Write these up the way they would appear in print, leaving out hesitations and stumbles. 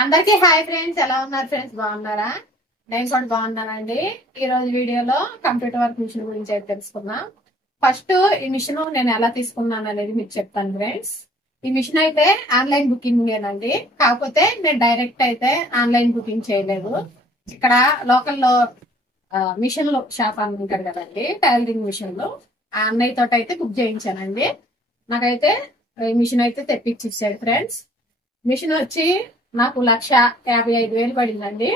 అందరికీ hi friends, ఎలా ఉన్నారు ఫ్రెండ్స్? బాగున్నారా? నేను కూడా బాగున్నానండి. ఈ రోజు వీడియోలో కంప్యూటర్ వర్క్ మిషన్ గురించి అయితే తెలుసుకుందాం. ఫస్ట్ ఈ మిషన్ నేను ఎలా తీసుకున్నాను అనేది మీకు చెప్తాను ఫ్రెండ్స్. ఈ మిషన్ అయితే ఆన్లైన్ బుకింగ్ ఏనండి, కాకపోతే నేను డైరెక్ట్ అయితే ఆన్లైన్ బుకింగ్ చేయలేదు. ఇక్కడ లోకల్లో మిషన్లు షాప్ అని ఉంటారు కదండి, టైలరింగ్ మిషన్లు, ఆ అన్నయ్య తోట అయితే బుక్ చేయించానండి. నాకైతే ఈ మిషన్ అయితే తెప్పించిచ్చాడు ఫ్రెండ్స్. మిషన్ వచ్చి నాకు 1,55,000 పడిందండి.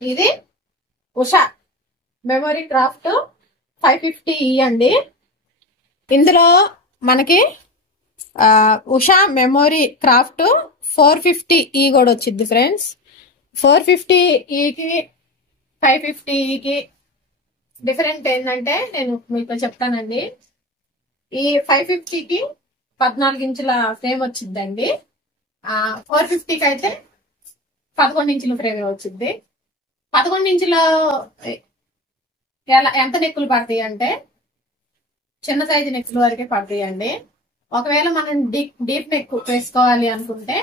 ఇది ఉషా మెమరీ క్రాఫ్ట్ 550E అండి. ఇందులో మనకి ఉషా మెమరీ క్రాఫ్ట్ 450E కూడా వచ్చింది ఫ్రెండ్స్. 450Eకి 550Eకి డిఫరెంట్ ఏంటంటే నేను మీకు చెప్తానండి. ఈ 550కి 14 ఇంచుల ఫ్రేమ్ వచ్చిందండి. 450కి అయితే 11 ఇంచుల ఫ్రేమ్ వచ్చింది. 11 ఇంచుల ఎంత నెక్కులు పడతాయి అంటే చిన్న సైజు నెక్కుల వరకే పడతాయి అండి. ఒకవేళ మనం డీప్ నెక్ వేసుకోవాలి అనుకుంటే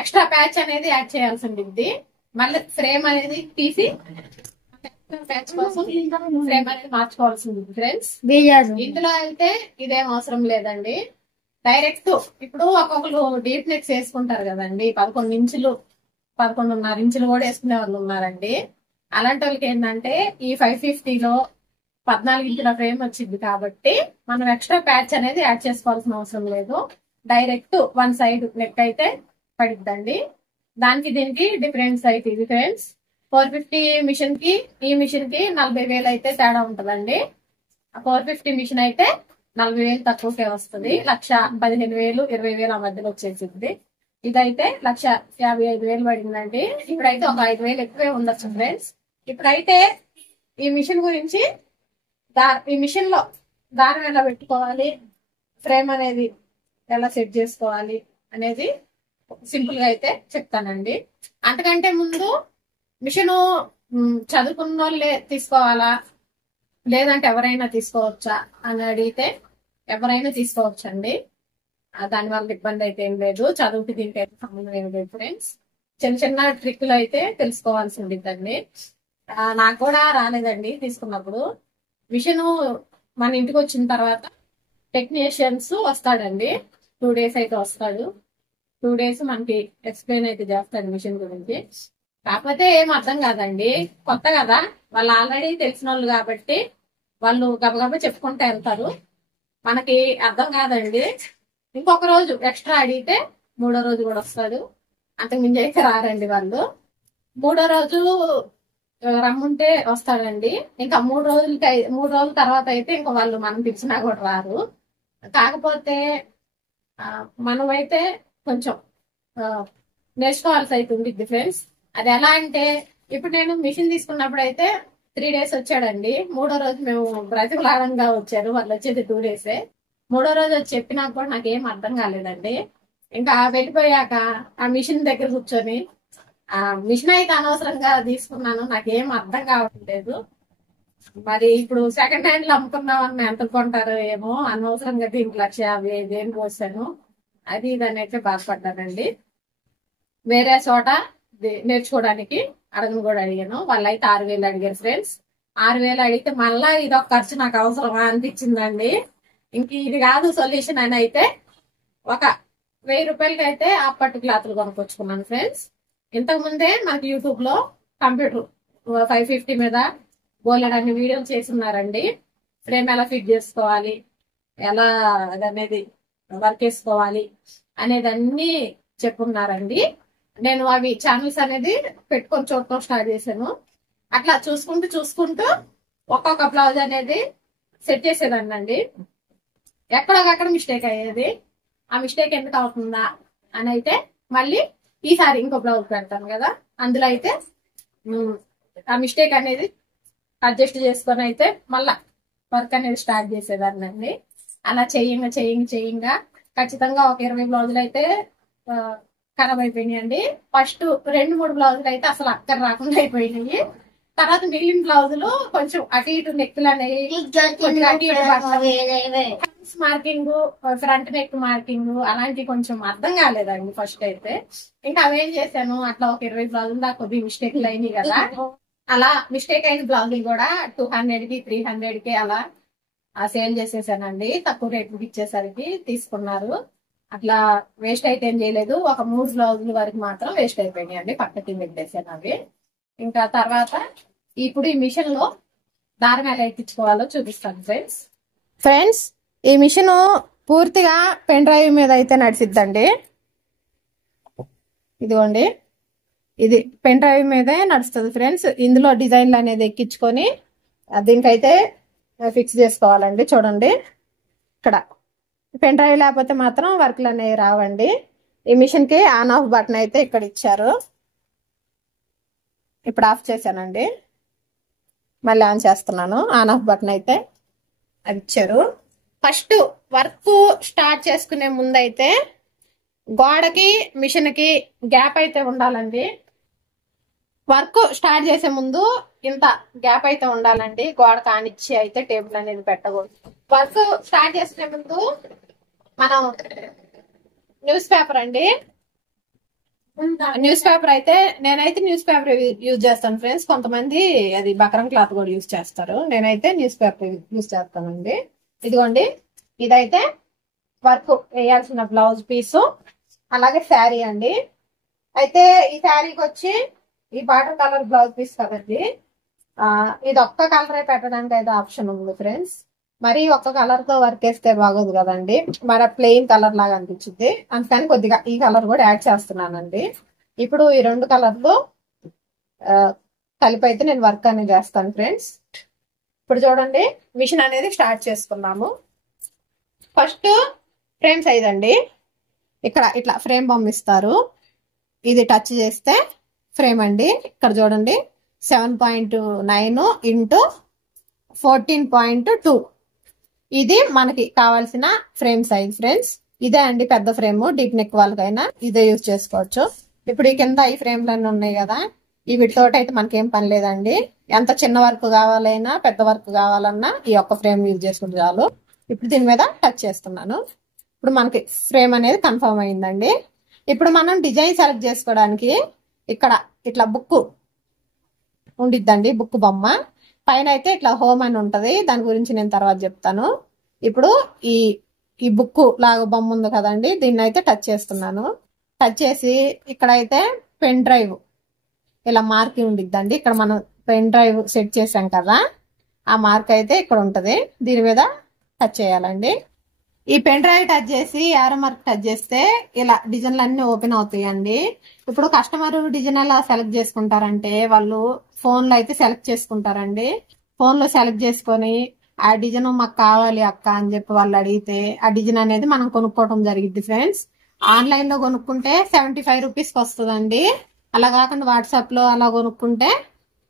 ఎక్స్ట్రా ప్యాచ్ అనేది యాడ్ చేయాల్సి ఉంటుంది. మళ్ళీ ఫ్రేమ్ అనేది తీసి ప్యాచ్ కోసం ఫ్రేమ్ అనేది మార్చుకోవాల్సి ఉంటుంది ఫ్రెండ్స్. ఇందులో అయితే ఇదేం అవసరం లేదండి. డైరెక్ట్ ఇప్పుడు ఒక్కొక్కరు డీప్ నెక్స్ వేసుకుంటారు కదండి, 11 ఇంచులు 11.5 ఇంచులు కూడా వేసుకునే వాళ్ళు ఉన్నారండి. అలాంటి వాళ్ళకి ఏంటంటే ఈ 550లో 14 ఇంచుల ఫ్రేమ్ వచ్చింది కాబట్టి మనం ఎక్స్ట్రా ప్యాచ్ అనేది యాడ్ చేసుకోవాల్సిన అవసరం లేదు. డైరెక్ట్ వన్ సైడ్ నెక్ అయితే పడిద్దండి. దానికి దీనికి డిఫరెన్స్ అయితే ఇది ఫ్రెండ్స్. 450 మిషన్ కి ఈ మిషన్ కి 40,000 అయితే తేడా ఉంటదండి. 450 మిషన్ అయితే 40,000 తక్కువకే వస్తుంది. 1,15,000 20,000 ఆ మధ్యలో వచ్చేసింది. ఇదైతే 1,55,000 పడిందండి. ఇప్పుడైతే ఒక 5,000 ఎక్కువే ఉండొచ్చు ఫ్రెండ్స్. ఇప్పుడైతే ఈ మిషన్ గురించి ఈ మిషన్ లో దారం ఎలా పెట్టుకోవాలి, ఫ్రేమ్ అనేది ఎలా సెట్ చేసుకోవాలి అనేది సింపుల్ గా అయితే చెప్తానండి. అంతకంటే ముందు మిషన్ చదువుకున్న వాళ్ళే తీసుకోవాలా లేదంటే ఎవరైనా తీసుకోవచ్చా అని అడిగితే ఎవరైనా తీసుకోవచ్చండి. దానివల్ల ఇబ్బంది అయితే ఏం లేదు. చదువుకి దీనికి అయితే సంబంధం ఏం లేదు ఫ్రెండ్స్. చిన్న చిన్న ట్రిక్లు అయితే తెలుసుకోవాల్సి ఉండిద్దండి. నాకు కూడా రాలేదండి తీసుకున్నప్పుడు. మిషన్ మన ఇంటికి వచ్చిన తర్వాత టెక్నీషియన్స్ వస్తాడండి. 2 days అయితే వస్తాడు. 2 days మనకి ఎక్స్ప్లెయిన్ అయితే చేస్తాడు మిషన్ గురించి. కాకపోతే ఏం అర్థం కాదండి, కొత్త కదా, వాళ్ళు ఆల్రెడీ తెలిసిన వాళ్ళు కాబట్టి వాళ్ళు గబగబా చెప్పుకుంటూ వెళ్తారు. మనకి అర్థం కాదండి. ఇంకొక రోజు ఎక్స్ట్రా అడిగితే 3వ రోజు కూడా వస్తాడు. అంతకుమించి అయితే రారండి వాళ్ళు. 3వ రోజు రమ్ముంటే వస్తాడండి. ఇంకా 3 రోజుల తర్వాత అయితే ఇంకా వాళ్ళు మనం పిలిచినా కూడా రారు. కాకపోతే మనమైతే కొంచెం నేర్చుకోవాల్సి అయితే ఉంది ఫ్రెండ్స్. అది ఎలా అంటే ఇప్పుడు నేను మిషన్ తీసుకున్నప్పుడు అయితే 3 days వచ్చాడండి. 3వ రోజు మేము బ్రతిమలాడంగా వచ్చారు. వాళ్ళు వచ్చేది 2 days. 3వ రోజు వచ్చి చెప్పినా కూడా నాకేం అర్థం కాలేదండి. ఇంకా వెళ్ళిపోయాక ఆ మిషన్ దగ్గర కూర్చొని ఆ మిషన్ అయితే అనవసరంగా తీసుకున్నాను, నాకేం అర్థం కావట్లేదు. మరి ఇప్పుడు సెకండ్ హ్యాండ్ లో అమ్ముకున్నామని ఎంత కొంటారో ఏమో, అనవసరంగా దీనికి 1,50,000 పోసాను. అది ఇదని అయితే బాధపడ్డానండి. వేరే చోట నేర్చుకోవడానికి అడగను కూడా అడిగాను. వాళ్ళైతే 6,000 అడిగారు ఫ్రెండ్స్. 6,000 అడిగితే మళ్ళా ఇదొక ఖర్చు నాకు అవసరమా అనిపించిందండి. ఇంక ఇది కాదు సొల్యూషన్ అని అయితే ఒక 1,000 రూపాయలకి అయితే అప్పటి క్లాతులు కొనుక్కొచ్చుకున్నాను ఫ్రెండ్స్. ఇంతకు ముందే మనకి యూట్యూబ్ లో కంప్యూటర్ 550 మీద బోలెడన్ని వీడియోలు చేస్తున్నారండి. ఫ్రేమ్ ఎలా ఫిట్ చేసుకోవాలి, ఎలా అనేది వర్క్ చేసుకోవాలి అనేది అన్ని చెప్పున్నారండి. నేను అవి ఛానల్స్ అనేది పెట్టుకొని చూడటం స్టార్ట్ చేశాను. అట్లా చూసుకుంటూ ఒక్కొక్క బ్లౌజ్ అనేది సెట్ చేసేదాన్నండి. ఎక్కడొకక్కడ మిస్టేక్ అయ్యేది. ఆ మిస్టేక్ ఎందుకు అవుతుందా అని అయితే మళ్ళీ ఈసారి ఇంకో బ్లౌజ్ పెడతాను కదా, అందులో అయితే ఆ మిస్టేక్ అనేది అడ్జస్ట్ చేసుకొని అయితే మళ్ళా వర్క్ అనేది స్టార్ట్ చేసేదాన్నండి. అలా చేయంగా ఖచ్చితంగా ఒక 20 బ్లౌజులు అయితే ఖరాబ్ అయిపోయినాయండి. ఫస్ట్ 2-3 బ్లౌజులు అయితే అసలు అక్కర రాకుండా అయిపోయినాయి. తర్వాత మిగిలిన బ్లౌజులు కొంచెం అటు ఇటు నెక్కులు అనేవి మార్కింగ్, ఫ్రంట్ నెక్ మార్కింగ్ అలాంటివి కొంచెం అర్థం కాలేదండి ఫస్ట్ అయితే. ఇంకా అవేం చేశాను, అట్లా ఒక 20 బ్లౌజులు దాకా కొద్దిగా మిస్టేక్లు అయినాయి కదా, అలా మిస్టేక్ అయిన బ్లౌజులు కూడా 200 కి 300 కి అలా సేల్ చేసేసానండి. తక్కువ రేట్కి ఇచ్చేసరికి తీసుకున్నారు. అట్లా వేస్ట్ అయితే ఏం చేయలేదు. ఒక 3 బ్లౌజుల వరకు మాత్రం వేస్ట్ అయిపోయినాయి అండి, పక్కకి పెట్టేసాను అవి. ఇంకా తర్వాత ఇప్పుడు ఈ మిషన్ లో దారం ఎలా ఎక్కించుకోవాలో చూపిస్తాను ఫ్రెండ్స్. ఈ మిషన్ పూర్తిగా పెన్ డ్రైవ్ మీద అయితే నడిచిద్దండి. ఇదిగోండి, ఇది పెన్ డ్రైవ్ మీదే నడుస్తుంది ఫ్రెండ్స్. ఇందులో డిజైన్లు అనేది ఎక్కించుకొని దీనికైతే ఫిక్స్ చేసుకోవాలండి. చూడండి, ఇక్కడ పెన్ డ్రైవ్ లేకపోతే మాత్రం వర్క్లు అనేవి రావండి. ఈ మిషన్ కి ఆన్ ఆఫ్ బటన్ అయితే ఇక్కడ ఇచ్చారు. ఇప్పుడు ఆఫ్ చేశానండి, మళ్ళీ ఆన్ చేస్తున్నాను. ఆన్ ఆఫ్ బటన్ అయితే అది ఇచ్చారు. ఫస్ట్ వర్క్ స్టార్ట్ చేసుకునే ముందు అయితే గోడకి మిషన్ కి గ్యాప్ అయితే ఉండాలండి. వర్క్ స్టార్ట్ చేసే ముందు ఇంత గ్యాప్ అయితే ఉండాలండి. గోడ కానిచ్చి అయితే టేబుల్ అనేది పెట్టకూడదు. వర్క్ స్టార్ట్ చేసే ముందు మనం న్యూస్ పేపర్ అండి, న్యూస్ పేపర్ అయితే నేనైతే న్యూస్ పేపర్ యూజ్ చేస్తాను ఫ్రెండ్స్. కొంతమంది అది బకరం క్లాత్ కూడా యూజ్ చేస్తారు. నేనైతే న్యూస్ పేపర్ యూజ్ చేస్తానండి. ఇదిగోండి, ఇదైతే వర్క్ వేయాల్సిన బ్లౌజ్ పీసు, అలాగే శారీ అండి. అయితే ఈ శారీకి వచ్చి ఈ బార్డర్ కలర్ బ్లౌజ్ పీస్ కదండి. ఇది ఒక్క కలరే పెట్టడానికి అయితే ఆప్షన్ ఉంది ఫ్రెండ్స్. మరి ఒక్క కలర్ తో వర్క్ వేస్తే బాగోదు కదండి, మరి ప్లెయిన్ కలర్ లాగా అనిపించింది. అందుకని కొద్దిగా ఈ కలర్ కూడా యాడ్ చేస్తున్నానండి. ఇప్పుడు ఈ 2 కలర్లు కలిపి అయితే నేను వర్క్ అనేది చేస్తాను ఫ్రెండ్స్. ఇప్పుడు చూడండి, మిషన్ అనేది స్టార్ట్ చేసుకున్నాము. ఫస్ట్ ఫ్రేమ్ సైజ్ అండి. ఇక్కడ ఇట్లా ఫ్రేమ్ పంపిస్తారు. ఇది టచ్ చేస్తే ఫ్రేమ్ అండి. ఇక్కడ చూడండి 7.9 ఇంటూ 14.2. ఇది మనకి కావాల్సిన ఫ్రేమ్ సైజ్ ఫ్రెండ్స్. ఇదే అండి పెద్ద ఫ్రేమ్. డీప్ నెక్ వాళ్ళకైనా ఇదే యూజ్ చేసుకోవచ్చు. ఇప్పుడు ఈ కింద ఈ ఫ్రేమ్లన్నీ ఉన్నాయి కదా, వీటితోటి అయితే మనకేం పని లేదండి. ఎంత చిన్న వర్క్ కావాలైనా పెద్ద వర్క్ కావాలన్నా ఈ ఒక్క ఫ్రేమ్ యూజ్ చేసుకుంటే చాలు. ఇప్పుడు దీని మీద టచ్ చేస్తున్నాను. ఇప్పుడు మనకి ఫ్రేమ్ అనేది కన్ఫర్మ్ అయిందండి. ఇప్పుడు మనం డిజైన్ సెలెక్ట్ చేసుకోవడానికి ఇక్కడ ఇట్లా బుక్ ఉండిద్దండి, బుక్ బొమ్మ పైన అయితే ఇట్లా హోమ్ అని ఉంటది. దాని గురించి నేను తర్వాత చెప్తాను. ఇప్పుడు ఈ బుక్ లాగా బొమ్మ ఉంది కదండి, దీన్ని అయితే టచ్ చేస్తున్నాను. టచ్ చేసి ఇక్కడైతే పెన్ డ్రైవ్ ఇలా మార్క్ ఉండిద్దండి. ఇక్కడ మనం పెన్ డ్రైవ్ సెట్ చేసాం కదా, ఆ మార్క్ అయితే ఇక్కడ ఉంటది. దీని మీద టచ్ చేయాలండి. ఈ పెన్ డ్రైవ్ టచ్ చేసి యారో మార్క్ టచ్ చేస్తే ఇలా డిజైన్లు అన్ని ఓపెన్ అవుతాయండి. ఇప్పుడు కస్టమర్ డిజైన్ ఎలా సెలెక్ట్ చేసుకుంటారంటే వాళ్ళు ఫోన్ లో అయితే సెలెక్ట్ చేసుకుంటారండి. ఫోన్ లో సెలెక్ట్ చేసుకొని ఆ డిజైన్ మాకు కావాలి అక్క అని చెప్పి వాళ్ళు అడిగితే ఆ డిజైన్ అనేది మనం కొనుక్కోవడం జరిగింది ఫ్రెండ్స్. ఆన్లైన్ లో కొనుక్కుంటే 75 రూపీస్కి వస్తుందండి. అలా కాకుండా వాట్సాప్ లో అలా కొనుక్కుంటే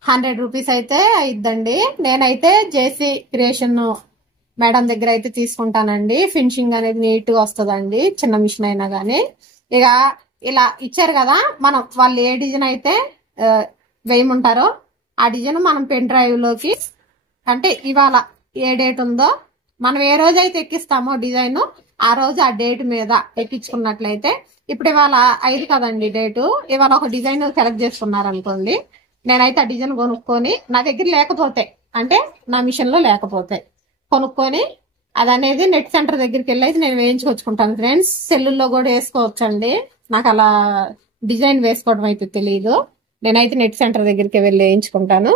100 రూపీస్ అయితే అయిద్దండి. నేనైతే జేసీ క్రియేషన్ మేడం దగ్గర అయితే తీసుకుంటానండి. ఫినిషింగ్ అనేది నీట్ గా వస్తుందండి, చిన్న మిషన్ అయినా గానీ. ఇక ఇలా ఇచ్చారు కదా, మనం వాళ్ళు ఏ డిజైన్ అయితే వేయమంటారో ఆ డిజైన్ మనం పెన్ డ్రైవ్ లోకి, అంటే ఇవాళ ఏ డేట్ ఉందో మనం ఏ రోజు అయితే ఎక్కిస్తామో డిజైన్, ఆ రోజు ఆ డేట్ మీద ఎక్కించుకున్నట్లయితే, ఇప్పుడు ఇవాళ 5 కదండి డేటు, ఇవాళ ఒక డిజైన్ సెలెక్ట్ చేసుకున్నారనుకోండి, నేనైతే ఆ డిజైన్ కొనుక్కొని నా దగ్గర లేకపోతే, అంటే నా మిషన్ లో లేకపోతే కొనుక్కొని అది అనేది నెట్ సెంటర్ దగ్గరికి వెళ్ళి అయితే నేను వేయించుకొచ్చుకుంటాను ఫ్రెండ్స్. సెల్లుల్లో కూడా వేసుకోవచ్చండి. నాకు అలా డిజైన్ వేసుకోవడం అయితే తెలియదు. నేనైతే నెట్ సెంటర్ దగ్గరికి వెళ్ళి వేయించుకుంటాను.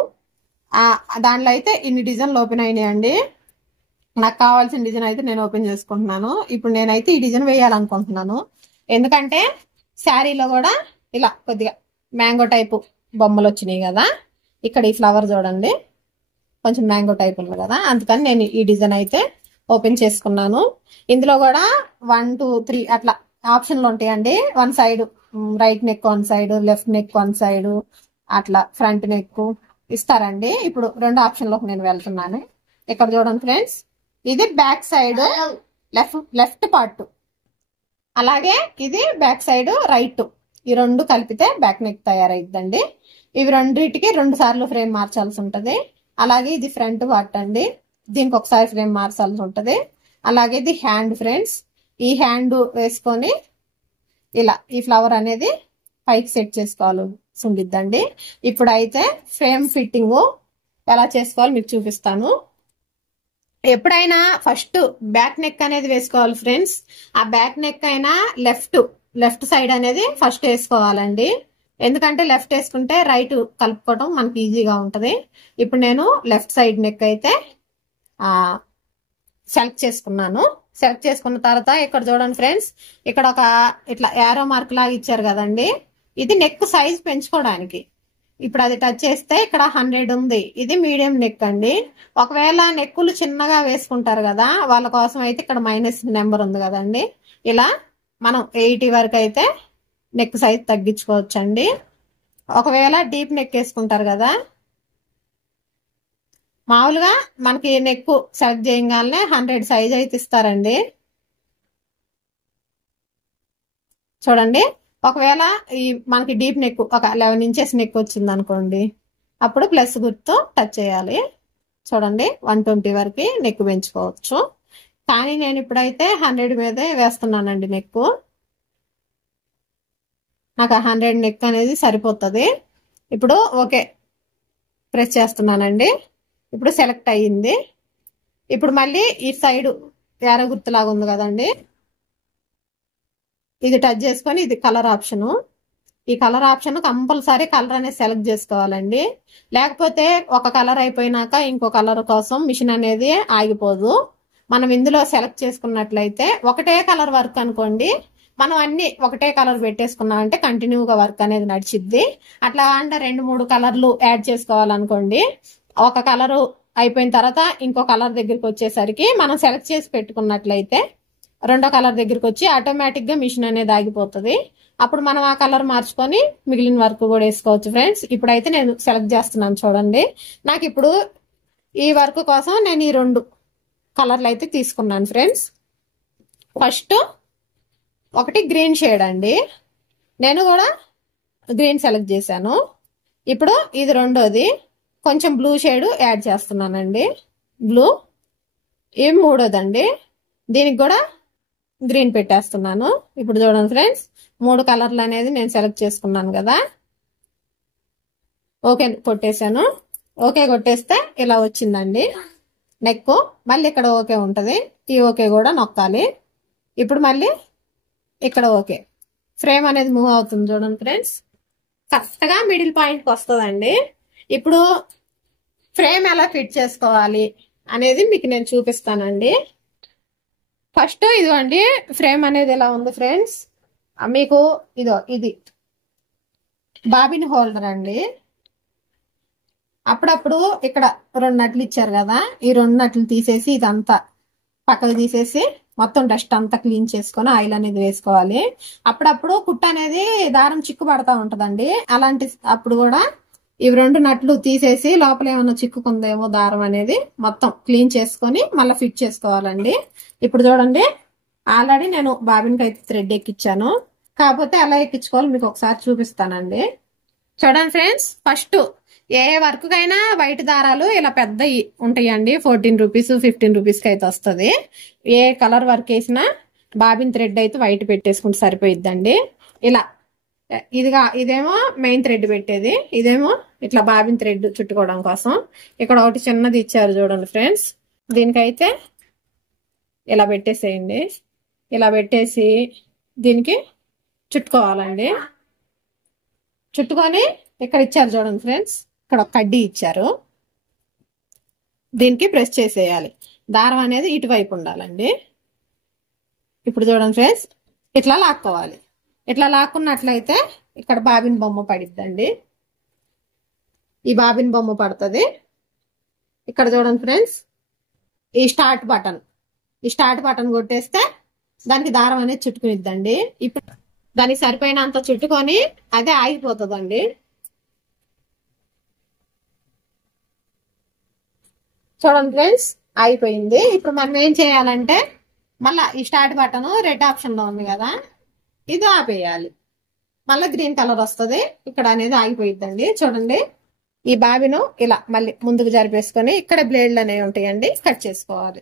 దాంట్లో అయితే ఇన్ని డిజైన్లు ఓపెన్ అయినాయండి. నాకు కావాల్సిన డిజైన్ అయితే నేను ఓపెన్ చేసుకుంటున్నాను. ఇప్పుడు నేనైతే ఈ డిజైన్ వేయాలనుకుంటున్నాను. ఎందుకంటే శారీలో కూడా ఇలా కొద్దిగా మ్యాంగో టైపు బొమ్మలు వచ్చినాయి కదా, ఇక్కడ ఈ ఫ్లవర్ చూడండి కొంచెం మ్యాంగో టైప్ ఉంది కదా, అందుకని నేను ఈ డిజైన్ అయితే ఓపెన్ చేసుకున్నాను. ఇందులో కూడా 1, 2, 3 అట్లా ఆప్షన్లు ఉంటాయండి. One side right neck, one side left neck, one side అట్లా ఫ్రంట్ నెక్ ఇస్తారండి. ఇప్పుడు 2 ఆప్షన్లోకి నేను వెళ్తున్నాను. ఇక్కడ చూడండి ఫ్రెండ్స్, ఇది బ్యాక్ సైడ్ లెఫ్ట్ పార్ట్, అలాగే ఇది బ్యాక్ సైడ్ రైట్. ఈ రెండు కలిపితే బ్యాక్ నెక్ తయారైద్దండి. ఇవి రెండింటికి 2 సార్లు ఫ్రేమ్ మార్చాల్సి ఉంటది. అలాగే ఇది ఫ్రంట్ పార్ట్ అండి, దీనికి ఒకసారి ఫ్రేమ్ మార్చాల్సి ఉంటది. అలాగే ఇది హ్యాండ్ ఫ్రెండ్స్, ఈ హ్యాండ్ వేసుకొని ఇలా ఈ ఫ్లవర్ అనేది పైకి సెట్ చేసుకోవాల్సి ఉండిద్దండి. ఇప్పుడైతే ఫ్రేమ్ ఫిట్టింగ్ ఎలా చేసుకోవాలో మీకు చూపిస్తాను. ఎప్పుడైనా ఫస్ట్ బ్యాక్ నెక్ అనేది వేసుకోవాలి ఫ్రెండ్స్. ఆ బ్యాక్ నెక్ అయినా లెఫ్ట్ సైడ్ అనేది ఫస్ట్ వేసుకోవాలండి. ఎందుకంటే లెఫ్ట్ వేసుకుంటే రైట్ కలుపుకోవడం మనకి ఈజీగా ఉంటది. ఇప్పుడు నేను లెఫ్ట్ సైడ్ నెక్ అయితే సెలెక్ట్ చేసుకున్నాను. సెలెక్ట్ చేసుకున్న తర్వాత ఇక్కడ చూడండి ఫ్రెండ్స్, ఇక్కడ ఒక ఇట్లా యారో మార్క్ లాగా ఇచ్చారు కదండి, ఇది నెక్ సైజ్ పెంచుకోవడానికి. ఇప్పుడు అది టచ్ చేస్తే ఇక్కడ 100 ఉంది. ఇది మీడియం నెక్ అండి. ఒకవేళ నెక్కులు చిన్నగా వేసుకుంటారు కదా, వాళ్ళ కోసం అయితే ఇక్కడ మైనస్ నెంబర్ ఉంది కదండి, ఇలా మనం 80 వరకు అయితే నెక్ సైజ్ తగ్గించుకోవచ్చండి. ఒకవేళ డీప్ నెక్ వేసుకుంటారు కదా, మామూలుగా మనకి నెక్ సెలెక్ట్ చేయగానే 100 సైజ్ అయితే ఇస్తారండి. చూడండి, ఒకవేళ ఈ మనకి డీప్ నెక్ ఒక 11 ఇంచెస్ నెక్ వచ్చింది అనుకోండి, అప్పుడు ప్లస్ గుర్తు టచ్ చేయాలి. చూడండి, 120 వరకు నెక్ పెంచుకోవచ్చు. కానీ నేను ఇప్పుడైతే 100 మీదే వేస్తున్నానండి నెక్. నాకు 100 నెక్ అనేది సరిపోతుంది. ఇప్పుడు ఓకే ప్రెస్ చేస్తున్నానండి. ఇప్పుడు సెలెక్ట్ అయ్యింది. ఇప్పుడు మళ్ళీ ఈ సైడ్ యారో గుర్తులాగా ఉంది కదండి, ఇది టచ్ చేసుకొని ఇది కలర్ ఆప్షను. ఈ కలర్ ఆప్షన్ కంపల్సరీ కలర్ అనేది సెలెక్ట్ చేసుకోవాలండి. లేకపోతే ఒక కలర్ అయిపోయినాక ఇంకో కలర్ కోసం మిషన్ అనేది ఆగిపోదు. మనం ఇందులో సెలెక్ట్ చేసుకున్నట్లయితే ఒకటే కలర్ వర్క్ అనుకోండి, మనం అన్ని ఒకటే కలర్ పెట్టేసుకున్నామంటే కంటిన్యూగా వర్క్ అనేది నడిచిద్ది. అట్లా అంటే 2-3 కలర్లు యాడ్ చేసుకోవాలనుకోండి, ఒక కలర్ అయిపోయిన తర్వాత ఇంకో కలర్ దగ్గరికి వచ్చేసరికి మనం సెలెక్ట్ చేసి పెట్టుకున్నట్లయితే రెండో కలర్ దగ్గరికి వచ్చి ఆటోమేటిక్ గా మిషన్ అనేది ఆగిపోతుంది. అప్పుడు మనం ఆ కలర్ మార్చుకొని మిగిలిన వర్క్ కూడా వేసుకోవచ్చు ఫ్రెండ్స్. ఇప్పుడైతే నేను సెలెక్ట్ చేస్తున్నాను. చూడండి, నాకు ఇప్పుడు ఈ వర్క్ కోసం నేను ఈ 2 కలర్లు అయితే తీసుకున్నాను ఫ్రెండ్స్. ఫస్ట్ ఒకటి గ్రీన్ షేడ్ అండి, నేను కూడా గ్రీన్ సెలెక్ట్ చేశాను. ఇప్పుడు ఇది రెండోది కొంచెం బ్లూ షేడ్ యాడ్ చేస్తున్నానండి, బ్లూ. ఇది మూడోదండి, దీనికి కూడా గ్రీన్ పెట్టేస్తున్నాను. ఇప్పుడు చూడండి ఫ్రెండ్స్, 3 కలర్లు అనేది నేను సెలెక్ట్ చేసుకున్నాను కదా. ఓకే కొట్టేశాను. ఓకే కొట్టేస్తే ఇలా వచ్చిందండి నెక్. మళ్ళీ ఇక్కడ ఓకే ఉంటది, ఈ ఓకే కూడా నొక్కాలి. ఇప్పుడు మళ్ళీ ఇక్కడ ఓకే, ఫ్రేమ్ అనేది మూవ్ అవుతుంది చూడండి ఫ్రెండ్స్, కరెక్ట్ గా మిడిల్ పాయింట్ కి వస్తుందండి. ఇప్పుడు ఫ్రేమ్ ఎలా ఫిట్ చేసుకోవాలి అనేది మీకు నేను చూపిస్తానండి. ఫస్ట్ ఇదిగోండి, ఫ్రేమ్ అనేది ఎలా ఉంది ఫ్రెండ్స్, మీకు ఇది బాబిన్ హోల్డర్ అండి. అప్పుడప్పుడు ఇక్కడ 2 నట్లు ఇచ్చారు కదా, ఈ 2 నట్లు తీసేసి ఇదంతా పక్కకు తీసేసి మొత్తం డస్ట్ అంతా క్లీన్ చేసుకొని ఆయిల్ అనేది వేసుకోవాలి. అప్పుడప్పుడు కుట్ట అనేది దారం చిక్కు పడతా ఉంటదండి, అలాంటి అప్పుడు కూడా ఇవి 2 నట్లు తీసేసి లోపల ఏమన్నా చిక్కుకుందేమో దారం అనేది మొత్తం క్లీన్ చేసుకొని మళ్ళీ ఫిట్ చేసుకోవాలండి. ఇప్పుడు చూడండి, ఆల్రెడీ నేను బాబిన్కి అయితే థ్రెడ్ ఎక్కించాను, కాకపోతే ఎలా ఎక్కించుకోవాలో మీకు ఒకసారి చూపిస్తానండి. చూడండి ఫ్రెండ్స్, ఫస్ట్ ఏ వర్క్ కైనా వైట్ దారాలు ఇలా పెద్ద ఉంటాయండి, 14 రూపీస్ 15 రూపీస్కి అయితే వస్తుంది. ఏ కలర్ వర్క్ వేసినా బాబిన్ థ్రెడ్ అయితే వైట్ పెట్టేసుకుంటే సరిపోయిద్దండి. ఇలా ఇదేమో మెయిన్ థ్రెడ్ పెట్టేది, ఇదేమో ఇట్లా బాబిన్ థ్రెడ్ చుట్టుకోవడం కోసం. ఇక్కడ ఒకటి చిన్నది ఇచ్చారు చూడండి ఫ్రెండ్స్, దీనికైతే ఇలా పెట్టేసేయండి. ఇలా పెట్టేసి దీనికి చుట్టుకోవాలండి. చుట్టుకొని ఇక్కడ ఇచ్చారు చూడండి ఫ్రెండ్స్, ఇక్కడ ఒక కడ్డీ ఇచ్చారు, దీనికి ప్రెస్ చేసేయాలి. దారం అనేది ఇటువైపు ఉండాలండి. ఇప్పుడు చూడండి ఫ్రెండ్స్, ఇట్లా లాక్కోవాలి. ఇట్లా లాక్కున్నట్లయితే ఇక్కడ బాబిన్ బొమ్మ పడిద్దండి, ఈ బాబిన్ బొమ్మ పడుతుంది. ఇక్కడ చూడండి ఫ్రెండ్స్, ఈ స్టార్ట్ బటన్ కొట్టేస్తే దానికి దారం అనేది చుట్టుకునిద్దండి. ఇప్పుడు దానికి సరిపోయినంత చుట్టుకొని అదే ఆగిపోతుందండి. చూడండి ఫ్రెండ్స్, అయిపోయింది. ఇప్పుడు మనం ఏం చేయాలంటే మళ్ళా ఈ స్టార్ట్ బటన్ రెడ్ ఆప్షన్ లో ఉంది కదా, ఇది ఆపేయాలి. మళ్ళీ గ్రీన్ కలర్ వస్తుంది. ఇక్కడ అనేది ఆగిపోయిద్దండి. చూడండి, ఈ బాబిను ఇలా మళ్ళీ ముందుకు జరిపేసుకొని ఇక్కడ బ్లేడ్లు అనేవి ఉంటాయండి, కట్ చేసుకోవాలి.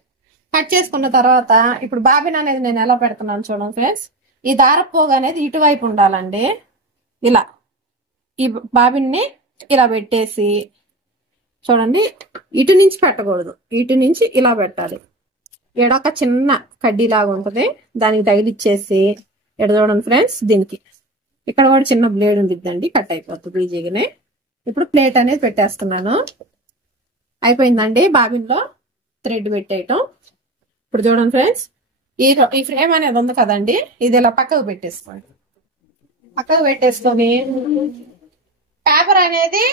కట్ చేసుకున్న తర్వాత ఇప్పుడు బాబిన్ అనేది నేను ఎలా పెడుతున్నాను చూడండి ఫ్రెండ్స్. ఈ దారపోగు అనేది ఇటువైపు ఉండాలండి. ఇలా ఈ బాబిన్ని ఇలా పెట్టేసి చూడండి, ఇటు నుంచి పెట్టకూడదు, ఇటు నుంచి ఇలా పెట్టాలి. ఎడొక చిన్న కడ్డీ లాగా ఉంటుంది, దానికి తగిలిచ్చేసి ఎడ చూడండి ఫ్రెండ్స్. దీనికి ఇక్కడ కూడా చిన్న బ్లేడ్ ఉండిద్దండి, కట్ అయిపోతుంది ఈజీగానే. ఇప్పుడు ప్లేట్ అనేది పెట్టేస్తున్నాను. అయిపోయిందండి బాబిన్లో థ్రెడ్ పెట్టేయటం. ఇప్పుడు చూడండి ఫ్రెండ్స్, ఈ ఫ్రేమ్ అనేది ఉంది కదండి, ఇది ఇలా పక్కకు పెట్టేసుకోండి. పక్కకు పెట్టేసుకొని పేపర్ అనేది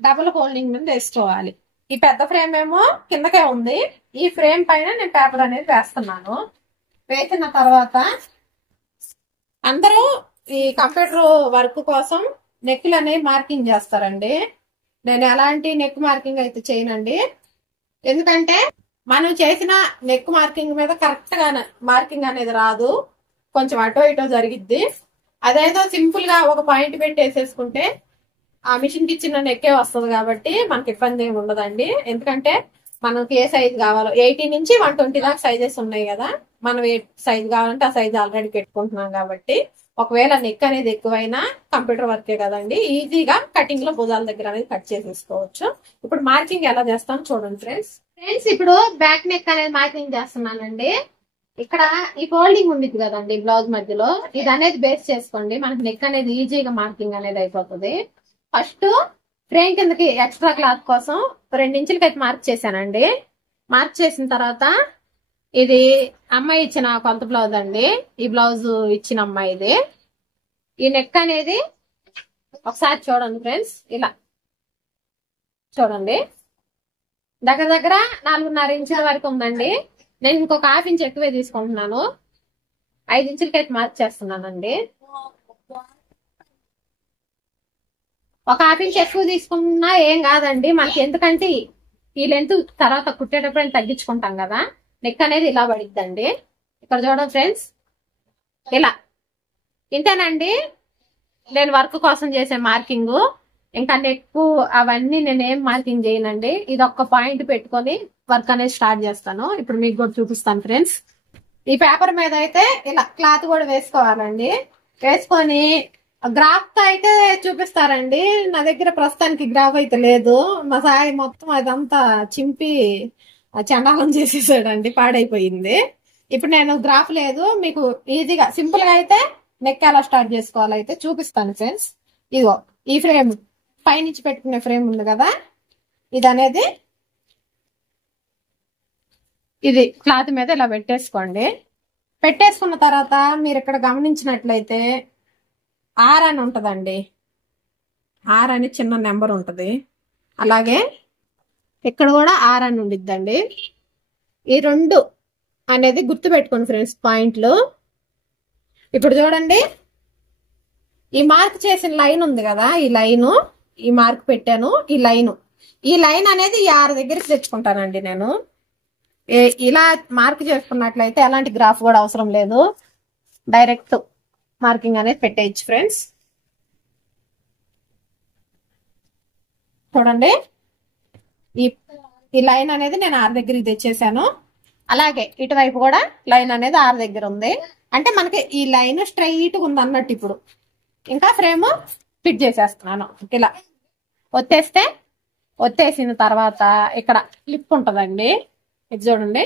డబుల్ హోల్డింగ్ మీద వేసుకోవాలి. ఈ పెద్ద ఫ్రేమ్ ఏమో కిందకే ఉంది, ఈ ఫ్రేమ్ పైన నేను పేపర్ అనేది వేస్తున్నాను. వేసిన తర్వాత అందరూ ఈ కంప్యూటర్ వర్క్ కోసం నెక్లు అనేవి మార్కింగ్ చేస్తారండి. నేను ఎలాంటి నెక్ మార్కింగ్ అయితే చేయనండి. ఎందుకంటే మనం చేసిన నెక్ మార్కింగ్ మీద కరెక్ట్ గా మార్కింగ్ అనేది రాదు, కొంచెం అటో ఇటో జరిగిద్ది. అదేదో సింపుల్ గా ఒక పాయింట్ పెట్టి వేసేసుకుంటే ఆ మిషన్ కి ఇచ్చిన నెక్కే వస్తుంది కాబట్టి మనకి ఇబ్బంది ఏమి ఉండదండి. ఎందుకంటే మనకి ఏ సైజ్ కావాలో 80 నుంచి 120 దాకా సైజెస్ ఉన్నాయి కదా, మనం ఏ సైజ్ కావాలంటే ఆ సైజ్ ఆల్రెడీ పెట్టుకుంటున్నాం కాబట్టి ఒకవేళ నెక్ అనేది ఎక్కువైనా కంప్యూటర్ వర్కే కదండి, ఈజీగా కటింగ్ లో భుజాల దగ్గర అనేది కట్ చేసేసుకోవచ్చు. ఇప్పుడు మార్కింగ్ ఎలా చేస్తాం చూడండి ఫ్రెండ్స్. ఇప్పుడు బ్యాక్ నెక్ అనేది మార్కింగ్ చేస్తున్నానండి. ఇక్కడ ఈ ఫోల్డింగ్ ఉంది కదండి బ్లౌజ్ మధ్యలో, ఇది అనేది బేస్ చేసుకోండి, మనకి నెక్ అనేది ఈజీగా మార్కింగ్ అనేది అయిపోతుంది. ఫస్ట్ ఫ్రేమ్ కిందకి ఎక్స్ట్రా క్లాత్ కోసం 2 ఇంచులకి అయితే మార్క్ చేశానండి. మార్క్ చేసిన తర్వాత ఇది అమ్మాయి ఇచ్చిన కొంత బ్లౌజ్ అండి, ఈ బ్లౌజ్ ఇచ్చిన అమ్మాయిది. ఈ నెక్ అనేది ఒకసారి చూడండి ఫ్రెండ్స్, ఇలా చూడండి, దగ్గర దగ్గర 4.5 ఇంచుల వరకు ఉందండి. నేను ఇంకొక 1/2 ఇంచ్ ఎక్కువే తీసుకుంటున్నాను, 5 ఇంచులకి అయితే మార్క్ చేస్తున్నానండి. ఒక 1/2 ఇంచ్ ఎక్కువ తీసుకున్నా ఏం కాదండి మనకి, ఎందుకంటే ఈ లెంత్ తర్వాత కుట్టేటప్పుడు తగ్గించుకుంటాం కదా, నెక్ అనేది ఇలా పడిద్దండి. ఇక్కడ చూడండి ఫ్రెండ్స్, ఇలా ఇంతేనండి నేను వర్క్ కోసం చేసే మార్కింగ్. ఇంకా నెక్ అవన్నీ నేనేం మార్కింగ్ చేయనండి, ఇది ఒక్క పాయింట్ పెట్టుకొని వర్క్ అనేది స్టార్ట్ చేస్తాను. ఇప్పుడు మీకు కూడా చూపిస్తాను ఫ్రెండ్స్. ఈ పేపర్ మీద అయితే ఇలా క్లాత్ కూడా వేసుకోవాలండి. వేసుకొని గ్రాఫ్ తో అయితే చూపిస్తారండి, నా దగ్గర ప్రస్తుతానికి గ్రాఫ్ అయితే లేదు. మా సాయి మొత్తం అదంతా చింపి చండాలం చేసేసాడండి, పాడైపోయింది. ఇప్పుడు నేను గ్రాఫ్ లేదు, మీకు ఈజీగా సింపుల్ గా అయితే నెక్ ఎలా స్టార్ట్ చేసుకోవాలైతే చూపిస్తాను ఫ్రెండ్స్. ఇదిగో ఈ ఫ్రేమ్ పైనుంచి పెట్టుకునే ఫ్రేమ్ ఉంది కదా, ఇది అనేది ఇది క్లాత్ మీద ఇలా పెట్టేసుకోండి. పెట్టేసుకున్న తర్వాత మీరు ఇక్కడ గమనించినట్లయితే ఆర్ అని ఉంటదండి, ఆర్ అని చిన్న నెంబర్ ఉంటది, అలాగే ఇక్కడ కూడా ఆర్ అని ఉండిద్దండి. ఈ 2 అనేది గుర్తు పెట్టుకోండి ఫ్రెండ్స్ పాయింట్లు. ఇప్పుడు చూడండి, ఈ మార్క్ చేసిన లైన్ ఉంది కదా, ఈ లైను, ఈ మార్క్ పెట్టాను, ఈ లైన్ అనేది ఈ 6 దగ్గరికి తెచ్చుకుంటానండి నేను. ఇలా మార్క్ చేసుకున్నట్లయితే ఎలాంటి గ్రాఫ్ కూడా అవసరం లేదు, డైరెక్ట్ మార్కింగ్ అనేది పెట్టేయచ్చు ఫ్రెండ్స్. చూడండి, ఈ లైన్ అనేది నేను 6 దగ్గరికి తెచ్చేసాను. అలాగే ఇటువైపు కూడా లైన్ అనేది 6 దగ్గర ఉంది, అంటే మనకి ఈ లైన్ స్ట్రైట్ ఉంది అన్నట్టు. ఇప్పుడు ఇంకా ఫ్రేమ్ ఫిట్ చేసేస్తున్నాను. ఇలా ఒత్తేసిన తర్వాత ఇక్కడ క్లిప్ ఉంటదండి, ఇది చూడండి,